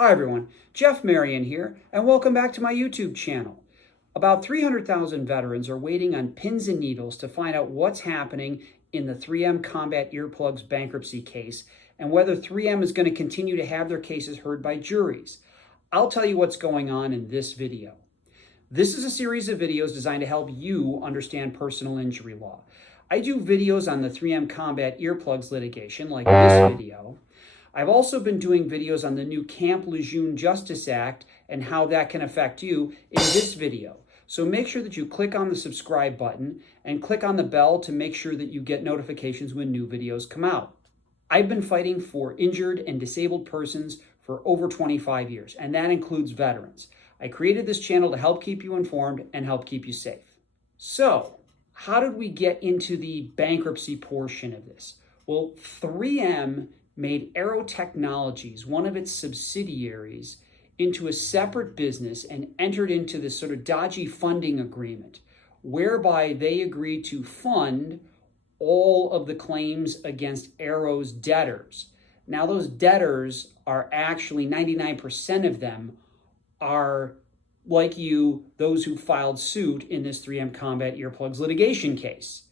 Hi everyone, Jeff Marion here, and welcome back to my YouTube channel. About 300,000 veterans are waiting on pins and needles to find out what's happening in the 3M Combat Earplugs bankruptcy case and whether 3M is going to continue to have their cases heard by juries. I'll tell you what's going on in this video. This is a series of videos designed to help you understand personal injury law. I do videos on the 3M Combat Earplugs litigation, like this video. I've also been doing videos on the new Camp Lejeune Justice Act and how that can affect you in this video. So make sure that you click on the subscribe button and click on the bell to make sure that you get notifications when new videos come out. I've been fighting for injured and disabled persons for over 25 years, and that includes veterans. I created this channel to help keep you informed and help keep you safe. So, how did we get into the bankruptcy portion of this? Well, 3M made Aearo Technologies, one of its subsidiaries, into a separate business and entered into this sort of dodgy funding agreement whereby they agreed to fund all of the claims against Aearo's debtors. Now, those debtors are actually 99% of them are, like you, those who filed suit in this 3M Combat Earplugs litigation case.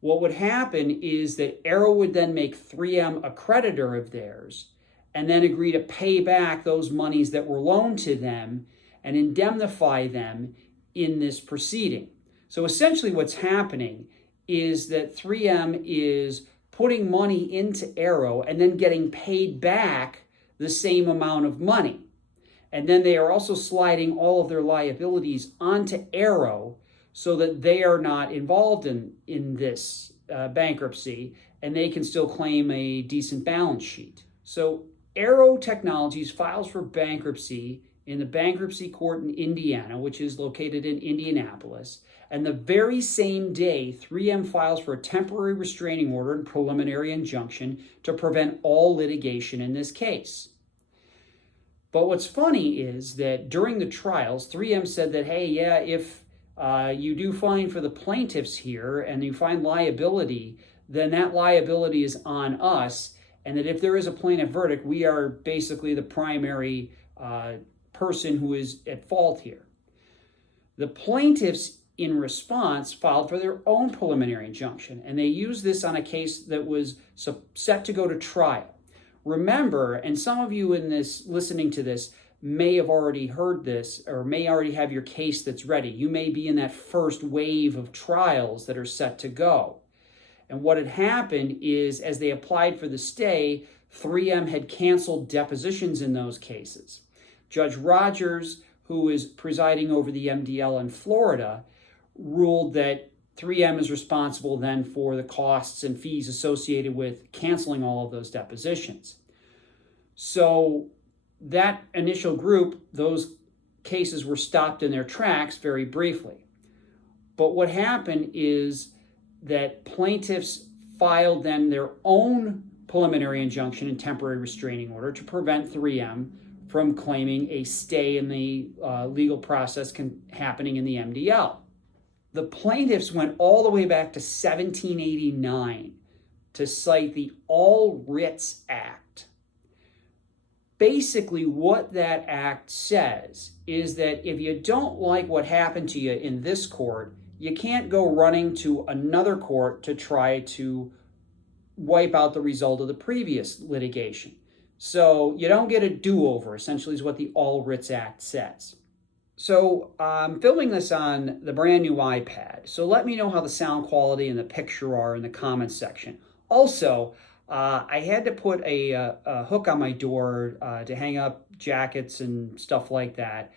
What would happen is that Aearo would then make 3M a creditor of theirs and then agree to pay back those monies that were loaned to them and indemnify them in this proceeding. So essentially what's happening is that 3M is putting money into Aearo and then getting paid back the same amount of money. And then they are also sliding all of their liabilities onto Aearo so that they are not involved in this bankruptcy and they can still claim a decent balance sheet. So Aearo Technologies files for bankruptcy in the bankruptcy court in Indiana, which is located in Indianapolis. And the very same day, 3M files for a temporary restraining order and preliminary injunction to prevent all litigation in this case. But what's funny is that during the trials, 3M said that, hey, yeah, if you do find for the plaintiffs here and you find liability, then that liability is on us. And that if there is a plaintiff verdict, we are basically the primary person who is at fault here. The plaintiffs, in response, filed for their own preliminary injunction. And they used this on a case that was set to go to trial. Remember, and some of you in this listening to this may have already heard this or may already have your case that's ready. You may be in that first wave of trials that are set to go. And what had happened is as they applied for the stay, 3M had canceled depositions in those cases. Judge Rogers, who is presiding over the MDL in Florida, ruled that 3M is responsible then for the costs and fees associated with canceling all of those depositions. So that initial group, those cases were stopped in their tracks very briefly. But what happened is that plaintiffs filed then their own preliminary injunction and temporary restraining order to prevent 3M from claiming a stay in the legal process happening in the MDL. The plaintiffs went all the way back to 1789 to cite the Ritz Act. Basically, what that act says is that if you don't like what happened to you in this court, you can't go running to another court to try to wipe out the result of the previous litigation. So you don't get a do-over, essentially, is what the Ritz Act says. So I'm filming this on the brand new iPad. So let me know how the sound quality and the picture are in the comments section. Also, I had to put a hook on my door to hang up jackets and stuff like that.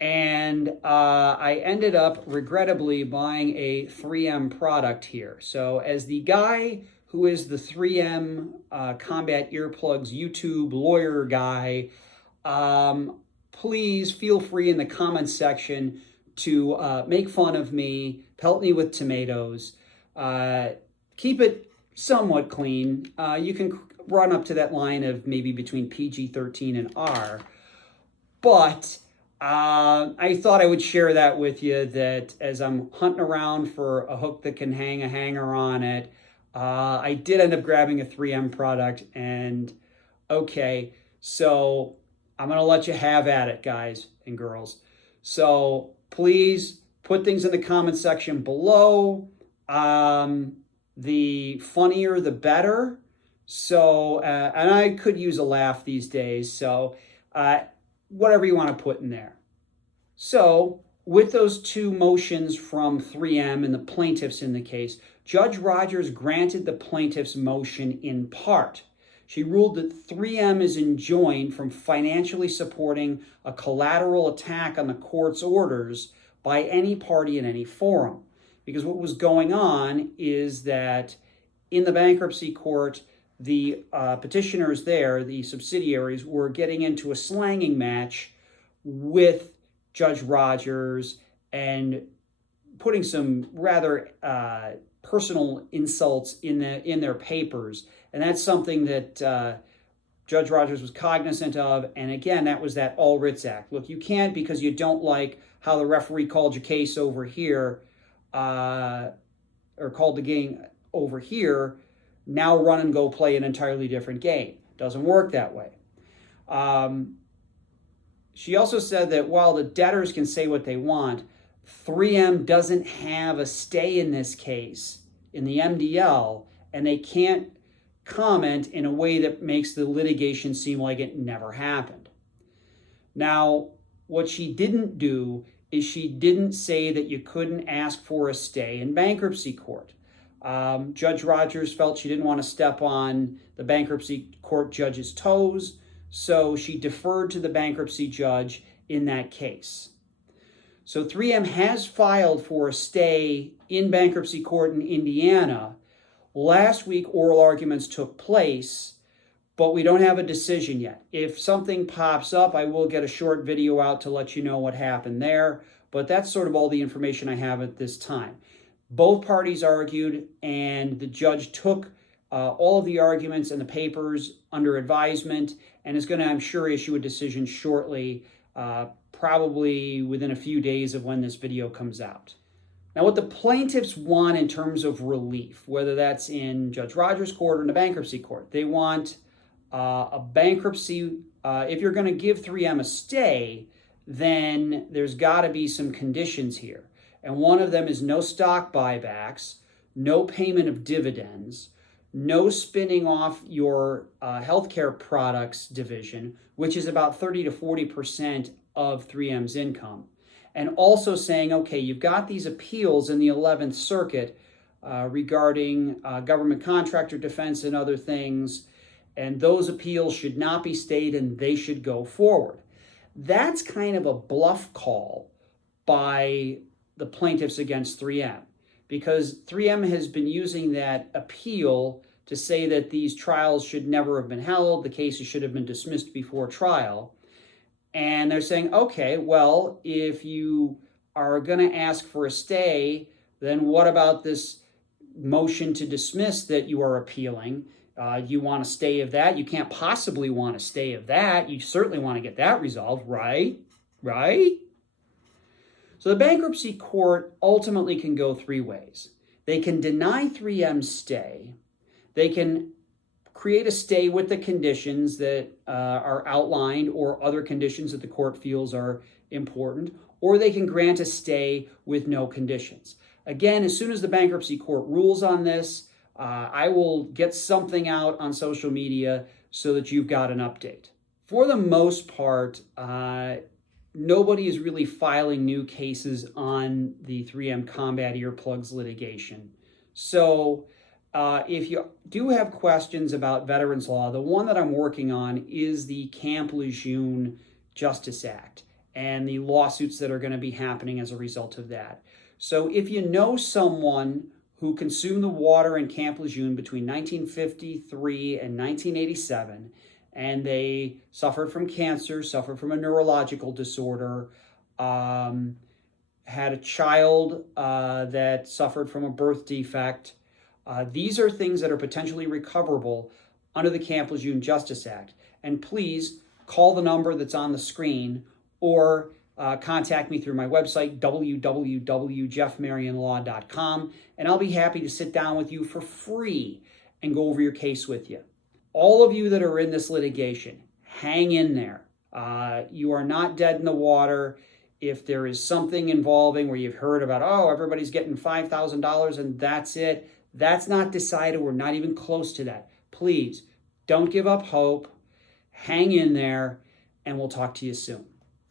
And I ended up, regrettably, buying a 3M product here. So as the guy who is the 3M Combat Earplugs YouTube lawyer guy, please feel free in the comments section to make fun of me, pelt me with tomatoes, keep it somewhat clean. You can run up to that line of maybe between PG-13 and R, but I thought I would share that with you, that as I'm hunting around for a hook that can hang a hanger on it, I did end up grabbing a 3M product, and okay, so I'm going to let you have at it, guys and girls. So please put things in the comment section below. The funnier, the better. So, and I could use a laugh these days. So whatever you want to put in there. So with those two motions from 3M and the plaintiffs in the case, Judge Rogers granted the plaintiffs' motion in part. She ruled that 3M is enjoined from financially supporting a collateral attack on the court's orders by any party in any forum. Because what was going on is that in the bankruptcy court, the petitioners there, the subsidiaries, were getting into a slanging match with Judge Rogers and putting some rather personal insults in their papers. And that's something that Judge Rogers was cognizant of. And again, that was that all Ritz Act. Look, you can't, because you don't like how the referee called your case over here, or called the game over here, now run and go play an entirely different game. Doesn't work that way. She also said that while the debtors can say what they want, 3M doesn't have a stay in this case in the MDL, and they can't comment in a way that makes the litigation seem like it never happened. Now, what she didn't do is she didn't say that you couldn't ask for a stay in bankruptcy court. Judge Rogers felt she didn't want to step on the bankruptcy court judge's toes, so she deferred to the bankruptcy judge in that case. So 3M has filed for a stay in bankruptcy court in Indiana. Last week, oral arguments took place, but we don't have a decision yet. If something pops up, I will get a short video out to let you know what happened there, but that's sort of all the information I have at this time. Both parties argued, and the judge took all of the arguments and the papers under advisement and is going to, I'm sure, issue a decision shortly, probably within a few days of when this video comes out. Now, what the plaintiffs want in terms of relief, whether that's in Judge Rogers' court or in the bankruptcy court, they want a bankruptcy. If you're going to give 3M a stay, then there's got to be some conditions here. And one of them is no stock buybacks, no payment of dividends, no spinning off your healthcare products division, which is about 30 to 40% of 3M's income. And also saying, okay, you've got these appeals in the 11th Circuit regarding government contractor defense and other things, and those appeals should not be stayed and they should go forward. That's kind of a bluff call by the plaintiffs against 3M, because 3M has been using that appeal to say that these trials should never have been held, the cases should have been dismissed before trial. And they're saying, okay, well, if you are going to ask for a stay, then what about this motion to dismiss that you are appealing? You want a stay of that? You can't possibly want a stay of that. You certainly want to get that resolved, right? Right? So the bankruptcy court ultimately can go three ways. They can deny 3M's stay. They can create a stay with the conditions that are outlined or other conditions that the court feels are important, or they can grant a stay with no conditions. Again, as soon as the bankruptcy court rules on this, I will get something out on social media so that you've got an update. For the most part, nobody is really filing new cases on the 3M Combat Earplugs litigation. So if you do have questions about veterans law, the one that I'm working on is the Camp Lejeune Justice Act and the lawsuits that are going to be happening as a result of that. So if you know someone who consumed the water in Camp Lejeune between 1953 and 1987, and they suffered from cancer, suffered from a neurological disorder, had a child that suffered from a birth defect, these are things that are potentially recoverable under the Camp Lejeune Justice Act. And please call the number that's on the screen or contact me through my website, www.jeffmarionlaw.com, and I'll be happy to sit down with you for free and go over your case with you. All of you that are in this litigation, hang in there. You are not dead in the water. If there is something involving where you've heard about, oh, everybody's getting $5,000 and that's it, that's not decided. We're not even close to that. Please don't give up hope. Hang in there, and we'll talk to you soon.